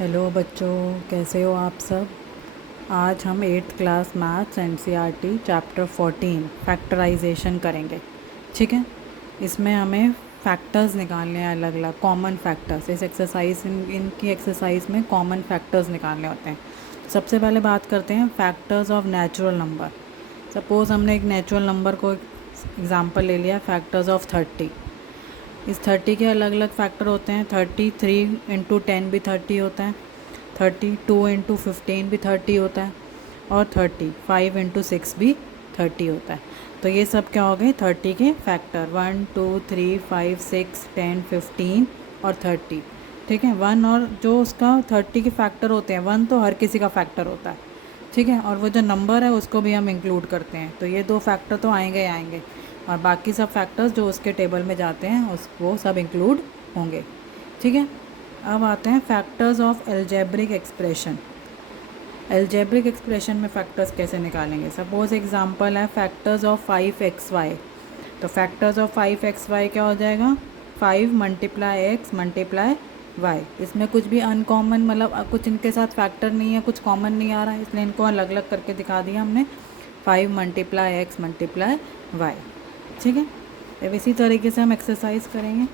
Hello बच्चों, कैसे हो आप सब। आज हम 8th class maths NCERT chapter 14 factorisation करेंगे। ठीक है। इसमें हमें फैक्टर्स निकालने हैं, अलग अलग कॉमन फैक्टर्स। इस एक्सरसाइज इनकी एक्सरसाइज में कॉमन फैक्टर्स निकालने होते हैं। सबसे पहले बात करते हैं factors of natural number. Suppose हमने एक नेचुरल नंबर को एग्ज़ाम्पल ले लिया, फैक्टर्स ऑफ 30। इस 30 के अलग अलग फैक्टर होते हैं। 33 इंटू 10 भी 30 होता है, 32 इंटू 15 भी 30 होता है, और 35 इंटू 6 भी 30 होता है। तो ये सब क्या हो गए 30 के फैक्टर, 1 2 3 5 6 10 15 और 30। ठीक है। वन और जो उसका 30 के फैक्टर होते हैं, वन तो हर किसी का फैक्टर होता है। ठीक है। और वो जो नंबर है उसको भी हम इंक्लूड करते हैं, तो ये दो फैक्टर तो आएंगे ही आएंगे, और बाकी सब फैक्टर्स जो उसके टेबल में जाते हैं वो सब इंक्लूड होंगे। ठीक है। अब आते हैं factors of algebraic expression. Algebraic expression में फैक्टर्स कैसे निकालेंगे। सपोज एग्जांपल है फैक्टर्स ऑफ 5xy। तो फैक्टर्स ऑफ 5xy क्या हो जाएगा, 5 मल्टीप्लाई एक्स मल्टीप्लाई वाई। इसमें कुछ भी अनकॉमन, मतलब कुछ इनके साथ फैक्टर नहीं है, कुछ कॉमन नहीं आ रहा है, इसलिए इनको अलग अलग करके दिखा दिया हमने, 5 मल्टीप्लाई एक्स मल्टीप्लाई वाई। ठीक है। अब इसी तरीके से हम एक्सरसाइज करेंगे।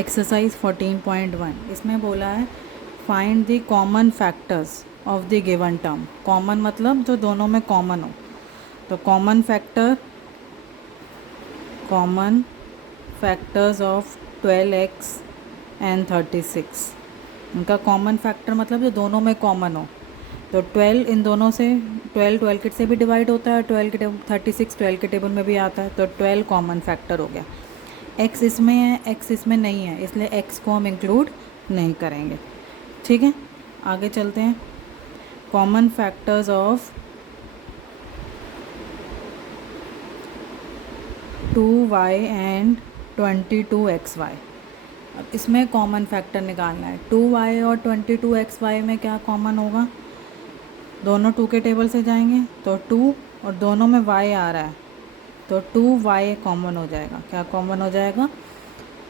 एक्सरसाइज 14.1, इसमें बोला है find the common factors of the given term. Common मतलब जो दोनों में कॉमन हो। तो common factors of 12x and 36। इनका कॉमन फैक्टर मतलब जो दोनों में कॉमन हो। तो 12 इन दोनों से, 12 के से भी डिवाइड होता है, 36 12 के टेबल में भी आता है, तो 12 कॉमन फैक्टर हो गया। x इसमें है, x इसमें नहीं है, इसलिए x को हम इंक्लूड नहीं करेंगे। ठीक है। आगे चलते हैं। Common factors of 2y and 22xy। अब इसमें कॉमन फैक्टर निकालना है। 2y और 22xy में क्या कॉमन होगा, दोनों 2 के टेबल से जाएंगे तो 2, और दोनों में y आ रहा है तो 2y कॉमन हो जाएगा। क्या कॉमन हो जाएगा,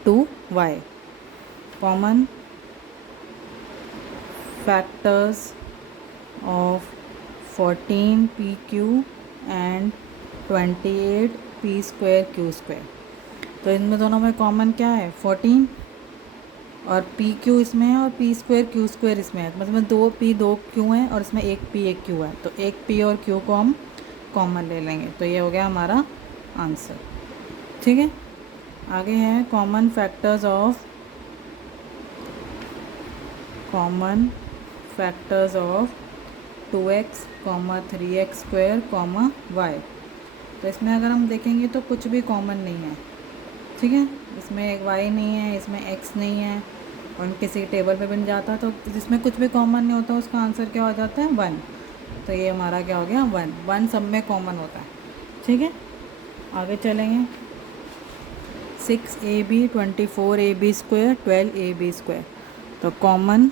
2y। Common factors of 14pq and 28p²q²। तो इनमें दोनों में कॉमन क्या है, 14, और pq इसमें है और p²q² इसमें है, मतलब 2p 2q है और इसमें 1p 1q है, तो 1p और q को हम कॉमन ले लेंगे। तो ये हो गया हमारा आंसर। ठीक है। आगे है common factors of 2x, 3x², y। तो इसमें अगर हम देखेंगे तो कुछ भी कॉमन नहीं है। ठीक है। इसमें एक y नहीं है, इसमें x नहीं है, और किसी टेबल पे बन जाता तो जिसमें कुछ भी कॉमन नहीं होता उसका आंसर क्या हो जाता है, 1। तो ये हमारा क्या हो गया, 1 सब में कॉमन होता है। ठीक है। आगे चलेंगे। 6ab 24ab² 12ab²। तो common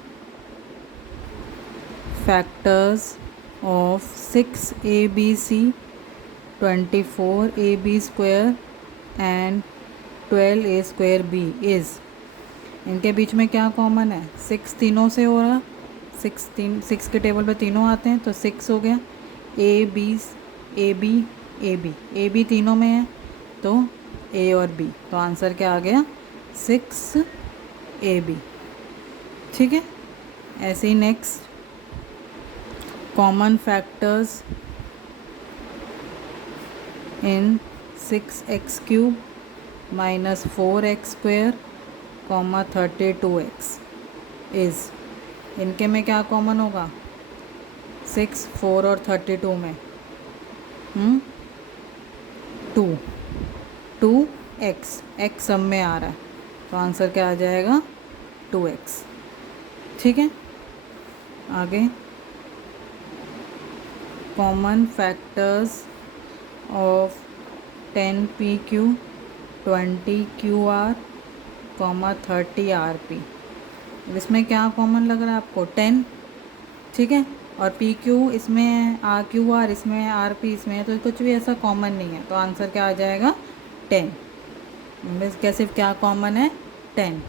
factors of 6abc 24ab² and 12a²b is. इनके बीच में क्या कॉमन है, 6 तीनों से हो रहा, 6 के टेबल पे तीनों आते हैं तो 6 हो गया। ए बी ए बी तीनों में है तो ए और बी, तो आंसर क्या आ गया, 6ab। ठीक है। ऐसे ही next common factors in 6x³ - 4x², 32x is. इनके में क्या कॉमन होगा, 6 4 और 32 में 2x, x सब में आ रहा है तो आंसर क्या आ जाएगा, 2x। ठीक है। आगे common factors of 10pq 20qr, 30rp। इसमें क्या कॉमन लग रहा है आपको, 10। ठीक है। और पी क्यू इसमें है, आर क्यू आर इसमें है, आर पी इसमें है, तो कुछ भी ऐसा कॉमन नहीं है, तो आंसर क्या आ जाएगा, 10। मीन्स क्या सिर्फ क्या कॉमन है, 10।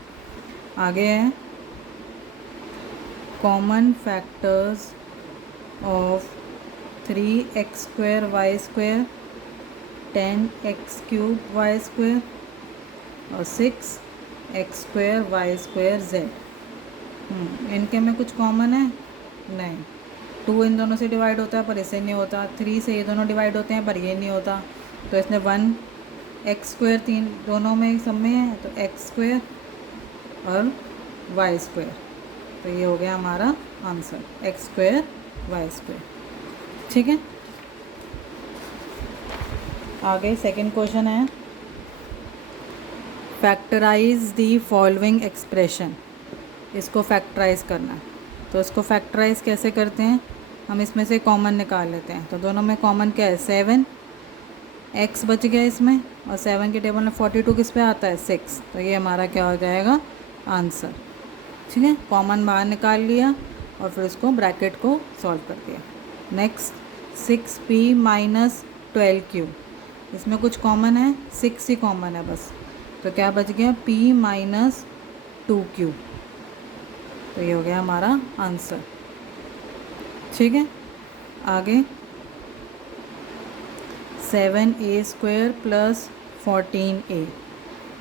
आगे है common factors of 3x² y², 10x³ y² और 6x² y² z। इनके में कुछ कॉमन है नहीं। 2 इन दोनों से डिवाइड होता है पर इससे नहीं होता। 3 से ये दोनों डिवाइड होते हैं पर ये नहीं होता। तो इसमें 1x² 3 दोनों में सब में है, तो x² और y²। तो ये हो गया हमारा आंसर, x² y²। ठीक है, आगे सेकंड क्वेश्चन है, फैक्टराइज द फॉलोइंग एक्सप्रेशन। इसको फैक्टराइज करना है। तो इसको फैक्टराइज कैसे करते हैं, हम इसमें से कॉमन निकाल लेते हैं। तो दोनों में कॉमन क्या है, 7 x बच गया इसमें, और 7 के टेबल में 42 किस पे आता है, 6। तो ये हमारा क्या हो जाएगा, आंसर। ठीक है, कॉमन बाहर निकाल लिया और फिर उसको ब्रैकेट को सॉल्व कर दिया। नेक्स्ट 6p - 12q, इसमें कुछ कॉमन है, 6 ही कॉमन है बस। तो क्या बच गया, p - 2q। तो ये हो गया हमारा आंसर। ठीक है, आगे 7a² + 14a,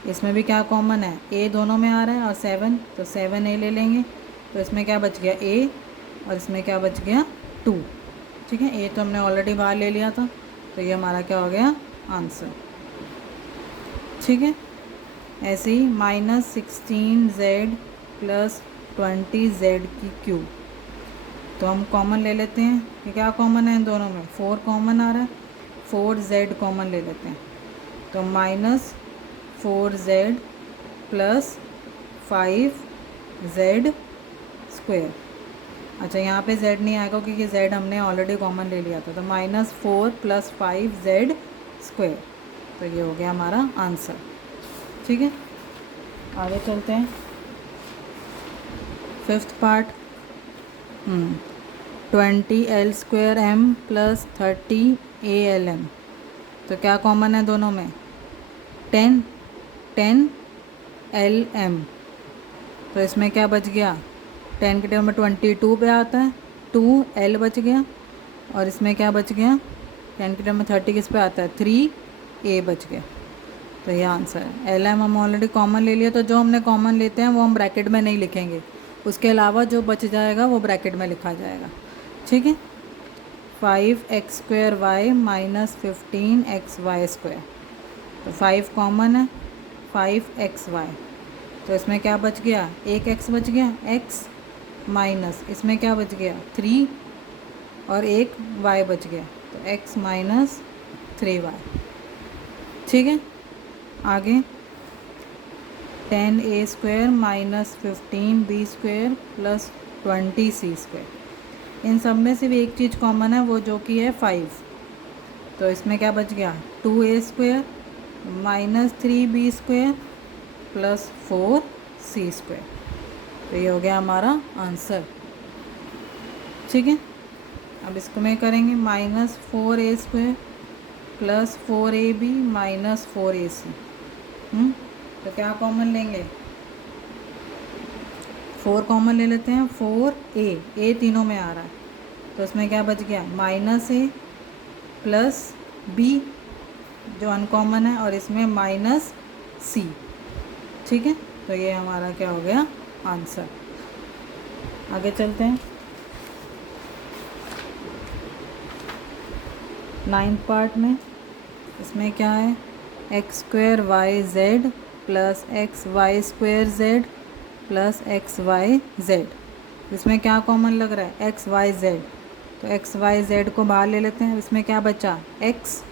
इसमें भी क्या कॉमन है, a दोनों में आ रहा है और 7, तो 7a ले लेंगे। तो इसमें क्या बच गया, a, और इसमें क्या बच गया, 2। ठीक है, a तो हमने ऑलरेडी बाहर ले लिया था, तो ये हमारा क्या हो गया, आंसर। ठीक है, ऐसे ही -16z + 20z³। तो हम कॉमन ले लेते हैं कि क्या कॉमन है इन दोनों में, 4 कॉमन आ रहा है, 4z कॉमन ले लेते हैं। तो -4z + 5z²। अच्छा, यहाँ पे z नहीं आएगा क्योंकि z हमने ऑलरेडी कॉमन ले लिया था। तो -4 + 5z²। तो ये हो गया हमारा आंसर। ठीक है, आगे चलते हैं, 5th part. 20l² m + 30 alm। तो क्या कॉमन है दोनों में, 10 lm। तो इसमें क्या बच गया, 10 के टेबल में 22 पे आता है, 2l बच गया, और इसमें क्या बच गया, 10 के टेबल में 30 किस पे आता है, 3a बच गया। तो ये आंसर है। lm हम ऑलरेडी कॉमन ले लिया, तो जो हमने कॉमन लेते हैं वो हम ब्रैकेट में नहीं लिखेंगे, उसके अलावा जो बच जाएगा वो ब्रैकेट में लिखा जाएगा। ठीक है, 5x² y - 15xy²। तो 5 कॉमन है, 5xy। तो इसमें क्या बच गया, 1x बच गया, x माइनस इसमें क्या बच गया, 3, और 1 y बच गया, तो x - 3y। ठीक है, आगे 10a² - 15b² + 20c²। इन सब में सिर्फ एक चीज़ कॉमन है, वो जो कि है 5। तो इसमें क्या बच गया, 2a² - 3b² + 4c²। तो ये हो गया हमारा आंसर। ठीक है, अब इसको में करेंगे -4a² + 4ab - 4ac। तो क्या कॉमन लेंगे, 4 कॉमन ले लेते हैं, 4a तीनों में आ रहा है। तो इसमें क्या बच गया, -a + b जो अनकॉमन है, और इसमें -c। ठीक है, तो ये हमारा क्या हो गया, आंसर। आगे चलते हैं, 9th पार्ट में। इसमें क्या है, x² yz + xy² z + xyz। इसमें क्या कॉमन लग रहा है, xyz। तो xyz को बाहर ले लेते हैं। इसमें क्या बचा, x,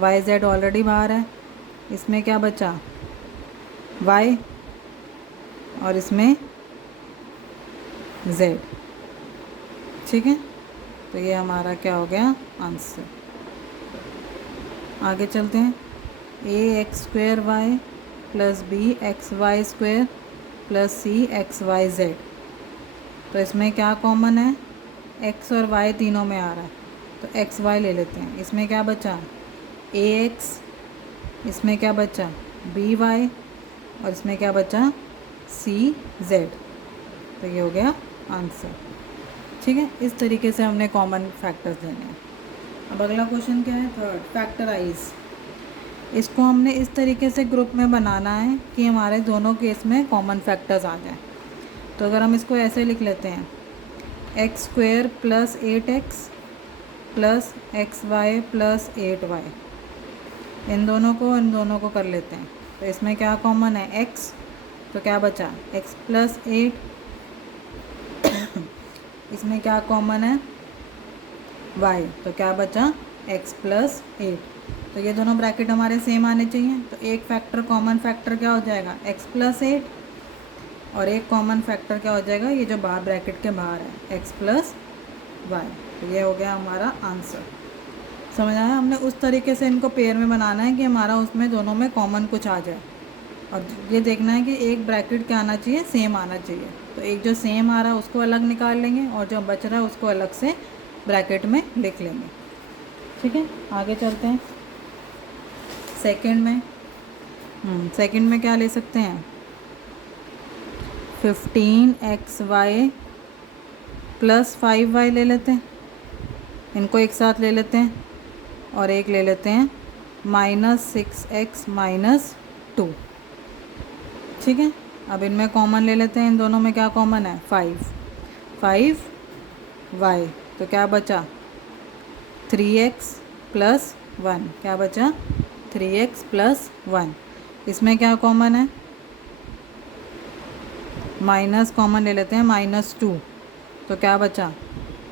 yz ऑलरेडी बाहर है, इसमें क्या बचा, y, और इसमें z। ठीक है, तो ये हमारा क्या हो गया, आंसर। आगे चलते हैं, ax² y + bxy² + cxyz। तो इसमें क्या कॉमन है, x और y तीनों में आ रहा है, तो एक्स वाई ले लेते हैं। इसमें क्या बचा, ax, इसमें क्या बचा, by, और इसमें क्या बचा, cz। तो ये हो गया आंसर। ठीक है, इस तरीके से हमने कॉमन फैक्टर्स देने हैं। अब अगला क्वेश्चन क्या है, थर्ड, फैक्टराइज। इसको हमने इस तरीके से ग्रुप में बनाना है कि हमारे दोनों केस में कॉमन फैक्टर्स आ जाएं। तो अगर हम इसको ऐसे लिख लेते हैं, x square plus 8x plus x y plus 8y, इन दोनों को कर लेते हैं। तो इसमें क्या कॉमन है, x, तो क्या बचा x प्लस 8। इसमें क्या कॉमन है, y, तो क्या बचा x प्लस 8। तो ये दोनों ब्रैकेट हमारे सेम आने चाहिए। तो एक फैक्टर कॉमन फैक्टर क्या हो जाएगा, x प्लस 8, और एक कॉमन फैक्टर क्या हो जाएगा, ये जो बाहर ब्रैकेट के बाहर है, x प्लस वाई। तो ये हो गया हमारा आंसर। समझ आया, हमने उस तरीके से इनको पेयर में बनाना है कि हमारा उसमें दोनों में कॉमन कुछ आ जाए, और ये देखना है कि एक ब्रैकेट क्या आना चाहिए, सेम आना चाहिए। तो एक जो सेम आ रहा है उसको अलग निकाल लेंगे, और जो बच रहा है उसको अलग से ब्रैकेट में लिख लेंगे। ठीक है, आगे चलते हैं सेकंड में। सेकंड में क्या ले सकते हैं, 15xy प्लस 5y ले लेते हैं, इनको एक साथ ले लेते हैं, और एक ले लेते हैं -6x माइनस 2। ठीक है, अब इनमें कॉमन ले लेते हैं, इन दोनों में क्या कॉमन है, 5y, तो क्या बचा 3x प्लस 1, क्या बचा 3x प्लस 1। इसमें क्या कॉमन है, माइनस कॉमन ले लेते हैं, -2, तो क्या बचा,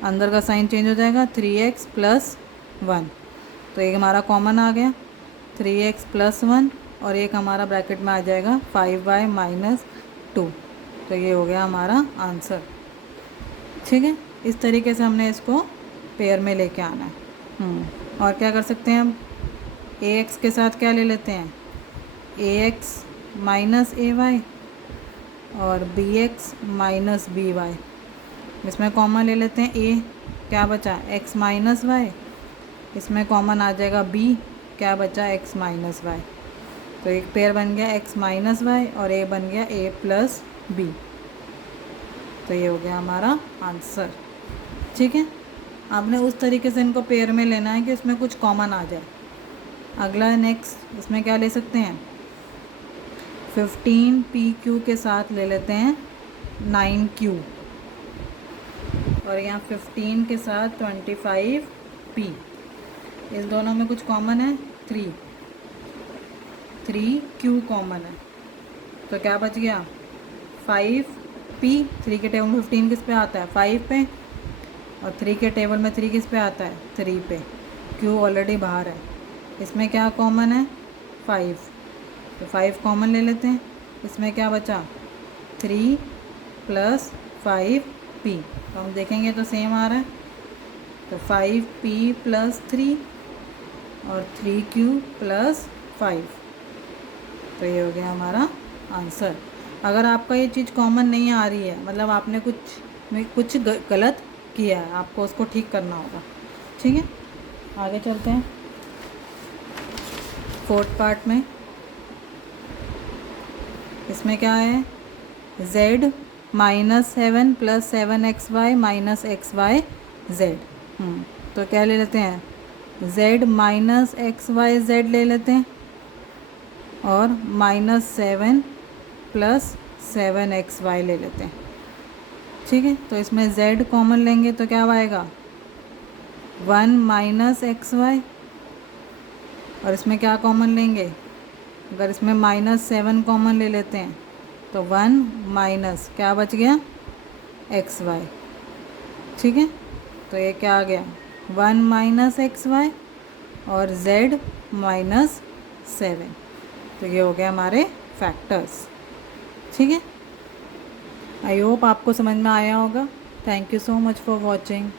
अंदर का साइन चेंज हो जाएगा, 3x प्लस 1। तो एक हमारा कॉमन आ गया 3x प्लस 1, और एक हमारा ब्रैकेट में आ जाएगा 5y माइनस 2। तो ये हो गया हमारा आंसर। ठीक है, इस तरीके से हमने इसको पेयर में लेके आना है। और क्या कर सकते हैं हम, ax के साथ क्या ले लेते हैं, ax माइनस ay, और bx माइनस by। इसमें कॉमन ले लेते हैं a, क्या बचा x माइनस वाई, इसमें कॉमन आ जाएगा b, क्या बचा x माइनस वाई। तो एक पेयर बन गया x माइनस वाई, और a बन गया a प्लस बी। तो ये हो गया हमारा आंसर। ठीक है, आपने उस तरीके से इनको पेयर में लेना है कि उसमें कुछ कॉमन आ जाए। अगला नेक्स्ट, इसमें क्या ले सकते हैं, 15pq के साथ ले लेते हैं 9q, और यहाँ 15 के साथ 25p। इस दोनों में कुछ कॉमन है, 3q कॉमन है, तो क्या बच गया 5p। 3 के टेबल में 15 किस पे आता है, 5 पे, और 3 के टेबल में 3 किस पे आता है, 3 पे। q ऑलरेडी बाहर है। इसमें क्या कॉमन है, 5, तो 5 कॉमन ले लेते हैं। इसमें क्या बचा, 3 प्लस 5p, तो हम देखेंगे तो सेम आ रहा है। तो 5p प्लस 3, और 3q प्लस 5। तो ये हो गया हमारा आंसर। अगर आपका ये चीज़ कॉमन नहीं आ रही है, मतलब आपने कुछ गलत किया है, आपको उसको ठीक करना होगा। ठीक है, आगे चलते हैं फोर्थ पार्ट में। इसमें क्या है, z minus 7 plus 7xy minus xyz। तो क्या ले लेते हैं, z माइनस xyz ले लेते हैं, और -7 प्लस 7xy ले लेते हैं। ठीक है, तो इसमें z कॉमन लेंगे तो क्या आएगा, 1 माइनस xy, और इसमें क्या कॉमन लेंगे, अगर इसमें -7 कॉमन ले लेते हैं तो 1 माइनस क्या बच गया, xy। ठीक है, तो ये क्या आ गया, 1 माइनस xy, और z माइनस 7। तो ये हो गया हमारे फैक्टर्स। ठीक है, आई होप आपको समझ में आया होगा। Thank you so much for watching.